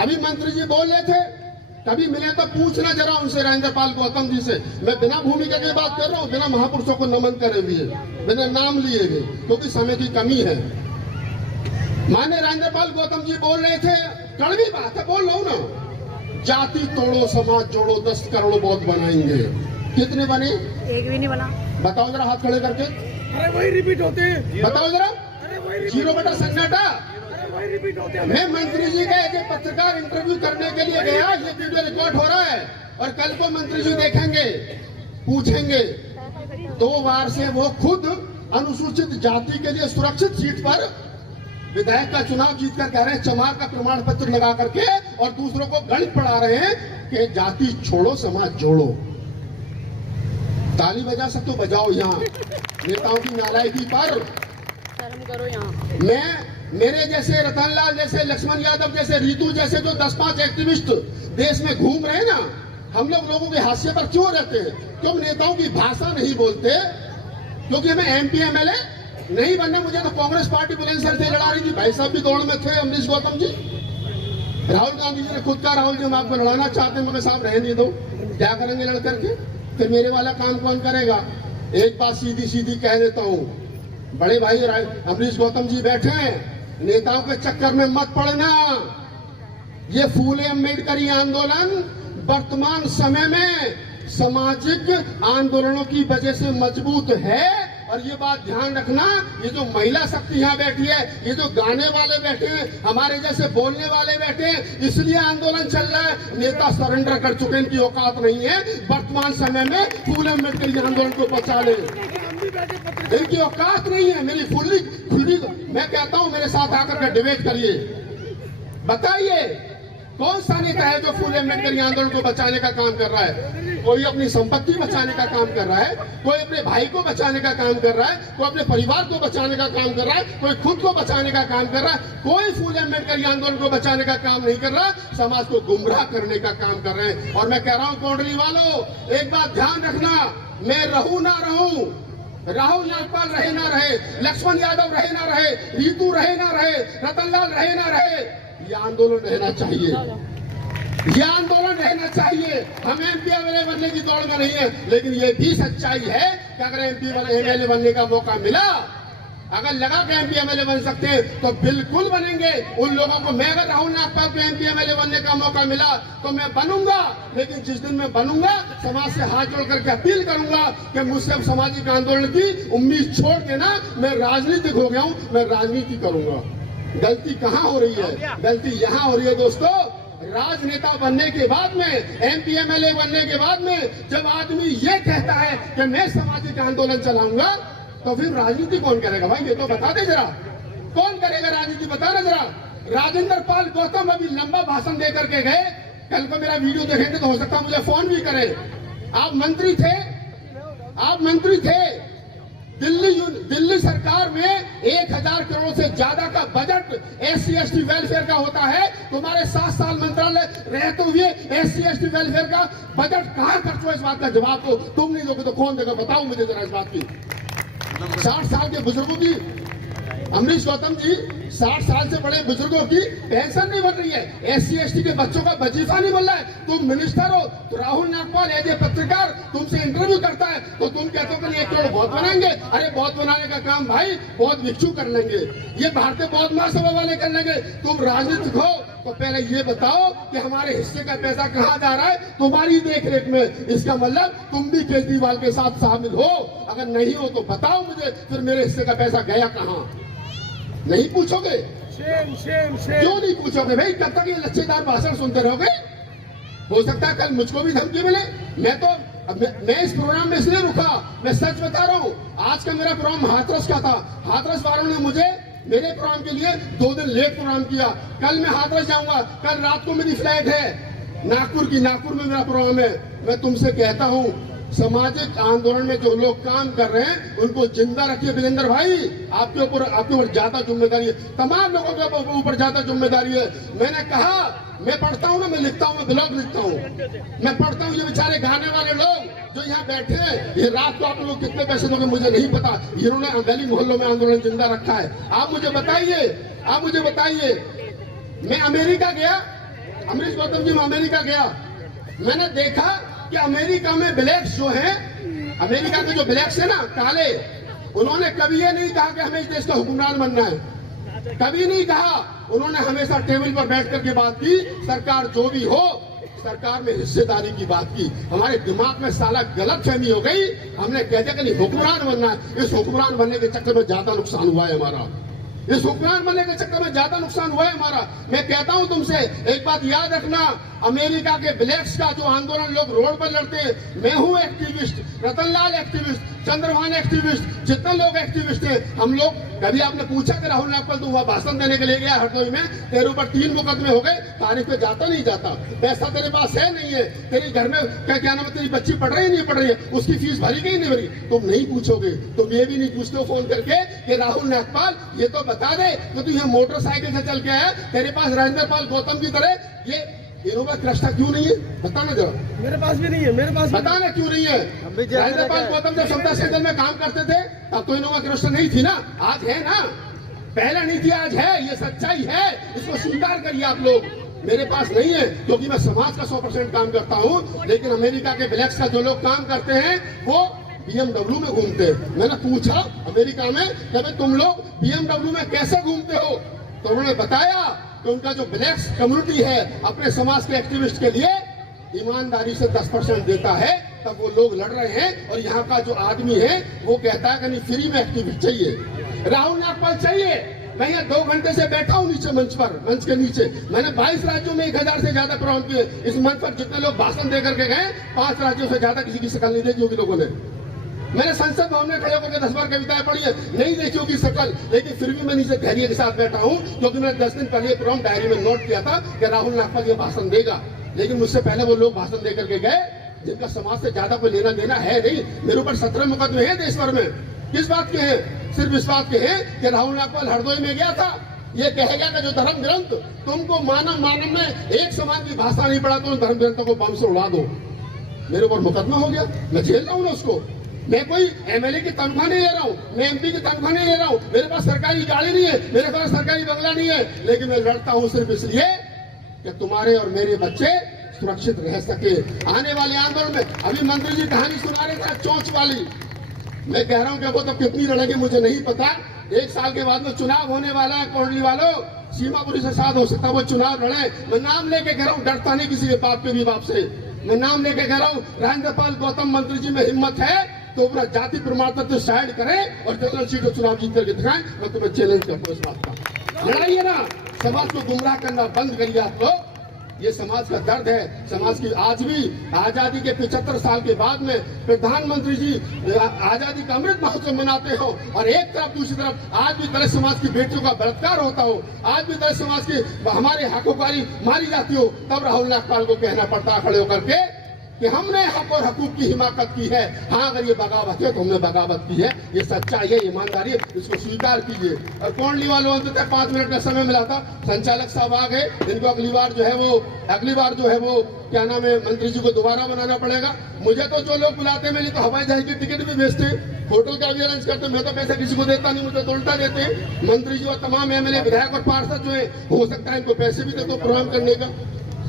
अभी मंत्री जी बोल रहे थे, कभी मिले तो पूछना जरा उनसे, राजेंद्र पाल गौतम जी से। मैं बिना भूमिका की बात कर रहा हूँ, बिना महापुरुषों को नमन करे हुए, बिना नाम लिए हुए, क्योंकि समय की कमी है। माने राजेंद्र पाल गौतम जी बोल रहे थे, कड़वी बात है, बोल रहा हूँ ना, जाति तोड़ो समाज जोड़ो, 10 करोड़ बौद्ध बनाएंगे। कितने बने? एक भी नहीं बना। बताओ जरा हाथ खड़े करके। अरे वही रिपीट होते हैं। बताओ जरा। जीरो बेटा सन्नाटा। रिपीट होते हैं। मैं मंत्री जी का एक पत्रकार इंटरव्यू करने के लिए गया, ये वीडियो रिकॉर्ड हो रहा है, और कल को मंत्री जी देखेंगे, पूछेंगे। 2 बार से वो खुद अनुसूचित जाति के लिए सुरक्षित सीट पर विधायक का चुनाव जीतकर कह रहे हैं चमार का प्रमाण पत्र लगा करके, और दूसरों को गणित पढ़ा रहे हैं कि जाति छोड़ो समाज जोड़ो। ताली बजा सकते हो, बजाओ यहाँ नेताओं की नालायकी पर। शर्म करो यहाँ। मेरे जैसे रतनलाल जैसे, लक्ष्मण यादव जैसे, रीतू जैसे जो 10-5 एक्टिविस्ट देश में घूम रहे हैं ना, हम लोगों के हाशिए पर क्यों रहते हैं? क्यों नेताओं की भाषा नहीं बोलते? क्योंकि हमें MP MLA नहीं बनने। मुझे तो कांग्रेस पार्टी बुलंदशहर से लड़ा रही थी, भाई साहब भी दौड़ में थे, अमरीश गौतम जी। राहुल गांधी जी ने खुद कहा, राहुल जी हम आपको लड़ाना चाहते हैं, मगर साहब रहने नहीं दो, क्या करेंगे लड़ करके? फिर मेरे वाला काम कौन करेगा? एक बात सीधी सीधी कह देता हूँ, बड़े भाई अमरीश गौतम जी बैठे हैं, नेताओं के चक्कर में मत पड़ना। ये फूले अम्बेडकरी आंदोलन वर्तमान समय में सामाजिक आंदोलनों की वजह से मजबूत है। और ये बात ध्यान रखना, ये जो महिला शक्ति यहाँ बैठी है, ये जो गाने वाले बैठे हैं, हमारे जैसे बोलने वाले बैठे हैं, इसलिए आंदोलन चल रहा है। नेता सरेंडर कर चुके, इनकी औकात नहीं है वर्तमान समय में फूले अम्बेडकरी आंदोलन को बचा ले। इनकी औकात नहीं है। मेरी फुल्ली मैं कहता हूँ, मेरे साथ आकर के डिबेट करिए, बताइए कौन सा नेता है जो फूले अम्बेडकरी आंदोलन को बचाने का काम कर रहा है? कोई अपनी संपत्ति बचाने का काम कर रहा है, कोई अपने भाई को बचाने का काम कर रहा है, कोई अपने परिवार को बचाने का काम कर रहा है, कोई खुद को बचाने का काम कर रहा है। कोई फूले अम्बेडकरी आंदोलन को बचाने का काम नहीं कर रहा, समाज को गुमराह करने का काम कर रहे हैं। और मैं कह रहा हूँ कोंडली वालों, एक बात ध्यान रखना, मैं रहूं ना रहूं, राहुल नागपाल रहे ना रहे, लक्ष्मण यादव रहे ना रहे, रीतू रहे ना रहे, रतनलाल रहे ना रहे, ये आंदोलन रहना चाहिए, ये आंदोलन रहना चाहिए। हम MP MLA बनने की दौड़ में नहीं है, लेकिन ये भी सच्चाई है कि अगर MP MLA बनने का मौका मिला, अगर लगा कि MP MLA बन सकते हैं, तो बिल्कुल बनेंगे। उन लोगों को, मैं अगर राहुल नागपाल को MP MLA बनने का मौका मिला तो मैं बनूंगा, लेकिन जिस दिन मैं बनूंगा, समाज से हाथ जोड़ करके अपील करूंगा कि मुझसे अब सामाजिक आंदोलन की उम्मीद छोड़ के ना, मैं राजनीतिक हो गया हूं, मैं राजनीति करूंगा। गलती कहाँ हो रही है? गलती यहाँ हो रही है दोस्तों, राजनेता बनने के बाद में, MP MLA बनने के बाद में, जब आदमी ये कहता है कि मैं सामाजिक आंदोलन चलाऊंगा, तो फिर राजनीति कौन करेगा? भाई ये तो बता दे जरा, कौन करेगा राजनीति? बताना जरा। राजेंद्र पाल गौतम अभी लंबा भाषण दे करके गए, कल को मेरा वीडियो देखेंगे तो हो सकता है मुझे फोन भी करें। आप मंत्री थे, आप मंत्री थे, दिल्ली सरकार में 1000 करोड़ से ज्यादा का बजट SC ST वेलफेयर का होता है। तुम्हारे 7 साल मंत्रालय रहते हुए SC ST वेलफेयर का बजट कहाँ खर्च हुआ? इस बात का जवाब तो तुम नहीं दोगे तो कौन देगा? बताओ मुझे जरा इस बात की। 60 साल के बुजुर्गों की, अमरीश गौतम जी, 60 साल से बड़े बुजुर्गों की पेंशन नहीं बन रही है, SC ST के बच्चों का वजीफा नहीं बन रहा है। तुम मिनिस्टर हो, तो राहुल नागपाल एज ए पत्रकार तुमसे इंटरव्यू करता है, तो तुम कहते हो कि 1 करोड़ बहुत बनाएंगे। अरे बहुत बनाने का काम भाई बहुत भिक्षु कर लेंगे, ये भारतीय बौद्ध महासभा वाले कर लेंगे। तुम राजनीतिक हो तो पहले ये बताओ कि हमारे हिस्से का पैसा कहाँ जा रहा है तुम्हारी देख रेख में। इसका मतलब तुम भी केजरीवाल के साथ शामिल हो, अगर नहीं हो तो बताओ मुझे, फिर मेरे हिस्से का पैसा गया कहाँ? नहीं पूछोगे? क्यों नहीं पूछोगे भाई? कब तक ये लच्छेदार भाषण सुनते रहोगे? हो सकता है कल मुझको भी धमकी मिले। मैं इस प्रोग्राम में इसलिए रुका, मैं सच बता रहा हूँ। आज का मेरा प्रोग्राम हाथरस का था, हाथरस वालों ने मुझे मेरे प्रोग्राम के लिए 2 दिन लेट प्रोग्राम किया। कल मैं हाथरस जाऊंगा, कल रात को मेरी फ्लाइट है नागपुर की, नागपुर में मेरा प्रोग्राम है। मैं तुमसे कहता हूँ, सामाजिक आंदोलन में जो लोग काम कर रहे हैं उनको जिंदा रखिए। विजेंद्र भाई, आपके ऊपर ज्यादा जिम्मेदारी है, तमाम लोगों के ऊपर ज्यादा जिम्मेदारी है। मैंने कहा, मैं पढ़ता हूँ ना, मैं लिखता हूँ, मैं ब्लॉग लिखता हूँ, मैं पढ़ता हूँ। ये बेचारे गाने वाले लोग जो यहाँ बैठे हैं, ये रात को आप लोग कितने पैसे दोगे मुझे नहीं पता, इन्होंने गली मोहल्लों में आंदोलन जिंदा रखा है। आप मुझे बताइए, आप मुझे बताइए, मैं अमेरिका गया, अमरीश गौतम जी मैं अमेरिका गया, मैंने देखा कि अमेरिका में ब्लैक्स जो हैं, अमेरिका के जो ब्लैक्स है ना काले, उन्होंने कभी ये नहीं कहा कि हमें इस देश का हुक्मरान बनना है, कभी नहीं कहा। उन्होंने हमेशा टेबल पर बैठ करके बात की, सरकार जो भी हो सरकार में हिस्सेदारी की बात की। हमारे दिमाग में साला गलत फहमी हो गई, हमने कह दिया कि नहीं हुक्मरान बनना है। इस हुक्मरान बनने के चक्कर में ज्यादा नुकसान हुआ है हमारा, इस हुक्मरान बनने के चक्कर में ज्यादा नुकसान हुआ है हमारा। मैं कहता हूं तुमसे एक बात याद रखना, अमेरिका के ब्लैक्स का जो आंदोलन लोग रोड पर लड़ते हैं, मैं हूं activist, Ratanlal activist, Chandrabhan activist, जितने लोग एक्टिविस्ट हैं हम लोग। कभी आपने पूछा कि राहुल नागपाल तू वहां भाषण देने के लिए गया हरदोई में, तेरे ऊपर 3 मुकदमे हो गए, तारीख पे जाता नहीं जाता, पैसा तेरे पास है नहीं है, तेरी घर में क्या नाम है, तेरी बच्ची पढ़ रही नहीं पढ़ रही है, उसकी फीस भरी गई नहीं भरी, तुम नहीं पूछोगे। तुम ये भी नहीं पूछते हो फोन करके कि राहुल नागपाल ये तो बता दे कि तू ये मोटरसाइकिल से चल के आया, तेरे पास राजेंद्र पाल गौतम की तरह ये इनोवा क्रिस्टा क्यों नहीं है, बताना जरा। मेरे पास भी नहीं है, मेरे पास बताना क्यों नहीं है। राजेंद्र पाल गौतम जब समता सेंटर में काम करते थे तब तो इनोवा क्रिस्टा नहीं थी ना, आज है ना, पहले नहीं थी आज है, ये सच्चाई है, इसको स्वीकार करिए आप लोग। मेरे पास नहीं है क्योंकि मैं समाज का 100% काम करता हूँ, लेकिन अमेरिका के ब्लैक्स का जो लोग काम करते हैं वो BMW में घूमते हैं। मैंने पूछा अमेरिका में कि भाई तुम लोग BMW में कैसे घूमते हो, तो उन्होंने बताया कि उनका जो ब्लैक्स कम्युनिटी है अपने समाज के एक्टिविस्ट के लिए ईमानदारी से 10% देता है, तब वो लोग लड़ रहे हैं। और यहाँ का जो आदमी है वो कहता है कि नहीं फ्री में एक्टिविस्ट चाहिए, राहुल नागपाल चाहिए। मैं यहाँ 2 घंटे से बैठा हूँ नीचे मंच पर, मंच के नीचे मैंने 22 राज्यों में 1000 से ज्यादा प्रोग्राम किए। इस मंच पर जितने लोग भाषण दे करके गए 5 राज्यों से ज्यादा किसी की शक्ल नहीं देखी होगी लोगों ने। मैंने संसद भवन में खड़े होकर 10 बार कविताएं पढ़ी है, नहीं देखी होगी शक्ल, लेकिन फिर भी मैं नीचे धैर्य के साथ बैठा हूँ क्योंकि मैंने 10 दिन पहले प्रोग्राम डायरी में नोट किया था कि राहुल नागपाल ये भाषण देगा। लेकिन मुझसे पहले वो लोग भाषण दे करके गए जिनका समाज से ज्यादा कोई लेना देना है नहीं। मेरे ऊपर 17 मुकदमे हैं देश भर में, किस बात के हैं, सिर्फ इस बात के हैं कि राहुल नागपाल हरदोई में गया था, ये कहेगा कि जो धर्म ग्रंथ तुमको मानव में एक समान की भाषा नहीं पड़ा तो धर्म ग्रंथों को बम से उड़ा दो। मेरे ऊपर मुकदमा हो गया, मैं झेल रहा हूँ ना उसको। मैं कोई MLA की तनख्वाह नहीं ले रहा हूँ, मैं MP की तनख्वाह नहीं ले रहा हूँ, मेरे पास सरकारी गाड़ी नहीं है, मेरे पास सरकारी बंगला नहीं है, लेकिन मैं लड़ता हूँ सिर्फ इसलिए कि तुम्हारे और मेरे बच्चे सुरक्षित रह सके। आने वाले आंदोलन में अभी मंत्री जी कहानी सुना रहे थे चोंच वाली, मैं कह रहा हूँ कि वो तो कितनी लड़ेंगे मुझे नहीं पता। 1 साल के बाद में चुनाव होने वाला है, कोंडली वालों सीमापुरी से साथ हो सकता है वो चुनाव लड़े। मैं नाम लेके कह रहा हूँ, डरता नहीं किसी के बाप के भी बाप से, मैं नाम लेके कह रहा हूँ। राजेंद्र पाल गौतम मंत्री जी में हिम्मत है तो अपना जाति प्रमाण पत्र साइड करें और जनरल सीट में चुनाव जीत करके दिखाएं। मैं तुम्हें चैलेंज करता हूँ इस बात का। लड़ाई है ना, समाज को गुमराह करना बंद करिए आप लोग, ये समाज का दर्द है। समाज की आज भी आजादी के 75 साल के बाद में प्रधानमंत्री जी आजादी का अमृत महोत्सव मनाते हो और एक तरफ दूसरी तरफ आज भी दलित समाज की बेटियों का बलात्कार होता हो, आज भी दलित समाज की हमारे हकोकारी मारी जाती हो, तब राहुल नागपाल को कहना पड़ता खड़े होकर के कि हमने हक और हकूक की हिमाकत की है। हाँ, अगर ये बगावत है तो हमने बगावत की है, ये सच्चाई है, ईमानदारी है, इसको स्वीकार कीजिए। और कोंडली वालों अंततः 5 मिनट का समय मिला था, संचालक साहब आ गए, इनको अगली बार जो है वो क्या नाम है मंत्री जी को दोबारा बनाना पड़ेगा। मुझे तो जो लोग बुलाते मेरे तो हवाई जहाज की टिकट भी भेजते, होटल का भी अरेंज करते, मैं तो पैसा किसी को देता नहीं, मुझे तो उल्टा देते। मंत्री जी और तमाम MLA विधायक और पार्षद जो है हो सकता है इनको पैसे भी दे दो प्रोग्राम करने का।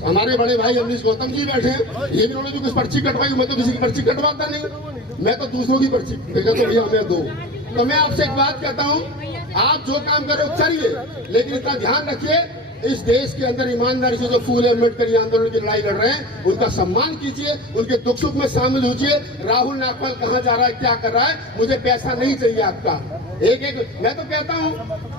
हमारे बड़े भाई अमरीश गौतम जी बैठे हैं, ये भी उन्होंने भी कुछ पर्ची कटवाई, मैं तो किसी की पर्ची कटवाता नहीं, मैं तो दूसरों की पर्ची देखा तो भैया हमें दो। तो मैं आपसे एक बात कहता हूँ, आप जो काम करो करिए, लेकिन इतना ध्यान रखिए इस देश के अंदर ईमानदारी से जो फूले अम्बेडकर आंदोलन की लड़ाई लड़ रहे हैं उनका सम्मान कीजिए, उनके दुख सुख में शामिल होइए। राहुल नागपाल कहाँ जा रहा है, क्या कर रहा है, मुझे पैसा नहीं चाहिए आपका। मैं तो कहता हूँ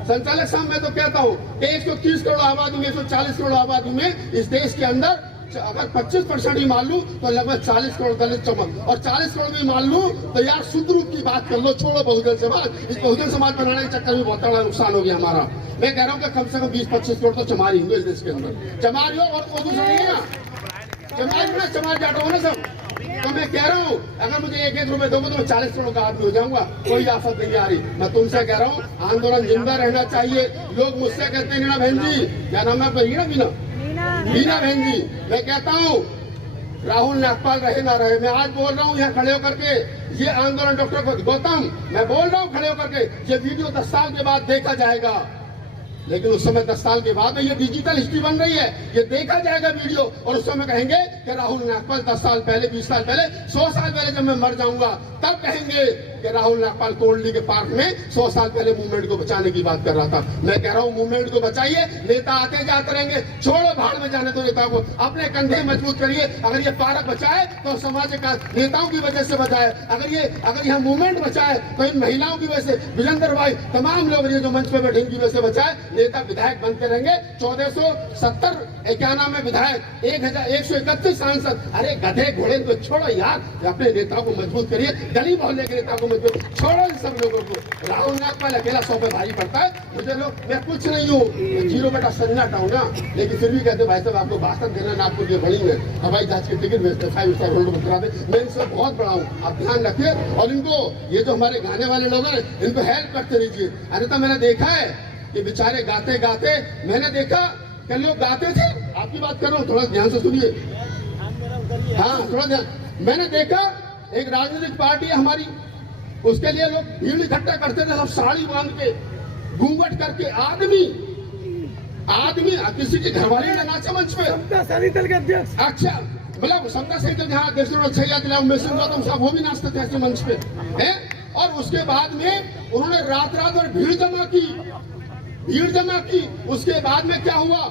संचालक साहब, मैं तो कहता हूँ 130 करोड़ आबादी में 140 करोड़ आबादी में इस देश के अंदर अगर 25% ही मान लूं तो लगभग 40 करोड़ दलित चमक, और 40 करोड़ भी मान लूं तो यार शुद्ध रूप की बात कर लो, छोड़ो बहुजन समाज। इस बहुजन समाज बनाने के चक्कर में बहुत बड़ा नुकसान हो गया हमारा। मैं कह रहा हूँ कि कम से कम 20-25 करोड़ तो चमारी होंगे इस देश के अंदर, चमारी हो और कोई दूसरा नहीं है ना, चमार जाटो हो ना सब। तो मैं कह रहा हूँ अगर मुझे 1-1 रुपए दोगे तो मैं 40 करोड़ का आदमी हो जाऊंगा, कोई आफत नहीं आ रही। मैं तुमसे कह रहा हूँ आंदोलन जिंदा रहना चाहिए। लोग मुझसे कहते हैं नीना बहन जी, क्या नाम है आपका, मीना बहन जी, मैं कहता हूँ राहुल नागपाल रहे ना रहे, मैं आज बोल रहा हूँ यहाँ खड़े होकर के, ये आंदोलन डॉक्टर गौतम, मैं बोल रहा हूँ खड़े होकर के, ये वीडियो 10 साल के बाद देखा जाएगा, लेकिन उस समय 10 साल के बाद में ये डिजिटल हिस्ट्री बन रही है, ये देखा जाएगा वीडियो, और उस समय कहेंगे कि राहुल नागपाल 10 साल पहले, 20 साल पहले, 100 साल पहले जब मैं मर जाऊंगा तब कहेंगे कि राहुल नागपाल कोल्डी के पार्क में 100 साल पहले मूवमेंट को बचाने की बात कर रहा था। मैं कह रहा हूं मूवमेंट को बचाइए, नेता आते जाते रहेंगे, छोड़ो भाड़ में जाने दो नेताओं को, अपने कंधे मजबूत करिए। अगर ये पार्क बचाए तो समाज का नेताओं की वजह से बचाए, अगर यह मूवमेंट बचाए तो इन महिलाओं की वजह से, विजेंद्र भाई, तमाम लोग ये जो मंच पे बैठे इनकी वजह से बचाए। नेता विधायक बनते रहेंगे, 1470 क्या नाम है विधायक, 1131 सांसद। अरे गधे घोड़े को छोड़ो यार, अपने नेताओं को मजबूत करिए, गली मोहल्ले के नेताओं को मजबूत छोड़ो, इन सब लोगों को। राहुल नागपाल अकेला 100 पे भारी पड़ता है। मुझे लोग, मैं कुछ नहीं हूँ, मैं 0 बेटा सन्नाटा हूँ ना, लेकिन फिर भी कहते भाई साहब आपको भाषण देना ना, आपको ये बड़ी में हवाई जहाज की टिकट भेजते, 5 स्टार होल्डर करा दे। मैं इनसे बहुत बड़ा हूँ, आप ध्यान रखिए। और इनको, ये जो हमारे गाने वाले लोग हैं, इनको हेल्प करते रहिए। अरे तो मैंने देखा है कि बेचारे गाते गाते, मैंने देखा कि लोग गाते थे, आपकी बात कर रहा हूँ, थोड़ा ध्यान से सुनिए, हाँ थोड़ा ध्यान। मैंने देखा एक राजनीतिक पार्टी है हमारी, उसके लिए लोग भीड़ इकट्ठा करते थे, सब साड़ी बांध के, घूंघट करके, आदमी किसी की घरवाली ने नाचे मंच पे। समता सारी दल के अध्यक्ष। अच्छा, मतलब समता सही तो जहाँ अध्यक्ष गौतम साहब वो भी नाचते थे ऐसे मंच पे है। और उसके बाद में उन्होंने रात भर भीड़ जमा की। उसके बाद में क्या हुआ,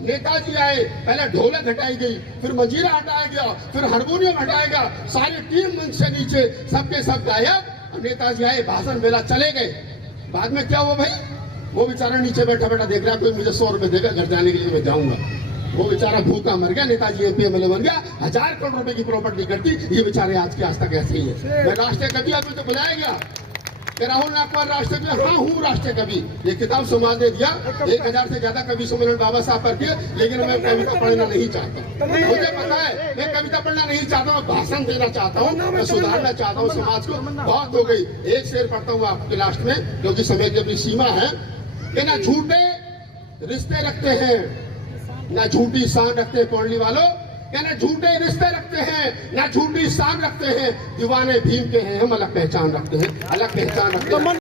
नेताजी आए, पहले ढोलक हटाई गई, फिर मंजीरा हटाया गया, फिर हारमोनियम हटाया गया, सारी टीम मंच से नीचे, सबके सब गायब। नेताजी आए, भाषण बेला, चले गए। बाद में क्या हुआ भाई, वो बेचारा नीचे बैठा बैठा देख रहा, कोई मुझे 100 रुपए देगा घर जाने के लिए, मैं जाऊंगा। वो बेचारा भूखा मर गया, नेताजी एमपी एमएलए बन गया, 1000 करोड़ रुपए की प्रॉपर्टी करती। ये बेचारे आज के आज तक ऐसे ही है। मैं राष्ट्रीय कवि अभी तो बुलाया गया कि राहुल नागपाल राष्ट्रीय कवि, हाँ हूँ राष्ट्रीय कवि। ये किताब समाज ने दिया, 1000 से ज्यादा कवि सम्मेलन बाबा साहब पर किए, लेकिन मैं कविता पढ़ना नहीं चाहता। मुझे पता है मैं कविता पढ़ना नहीं चाहता हूँ, भाषण देना चाहता हूँ, मैं सुधारना चाहता हूँ समाज को। बहुत हो गई, एक शेर पढ़ता हूँ आपके लास्ट में, क्योंकि समय की अपनी सीमा है। कि ना झूठे रिश्ते रखते हैं, ना झूठी शान रखते हैं कोल्डी वालों, क्या ना झूठे रिश्ते रखते हैं, ना झूठी शान रखते हैं। दीवाने भीम के हैं हम, अलग पहचान रखते हैं, अलग पहचान रखते हैं।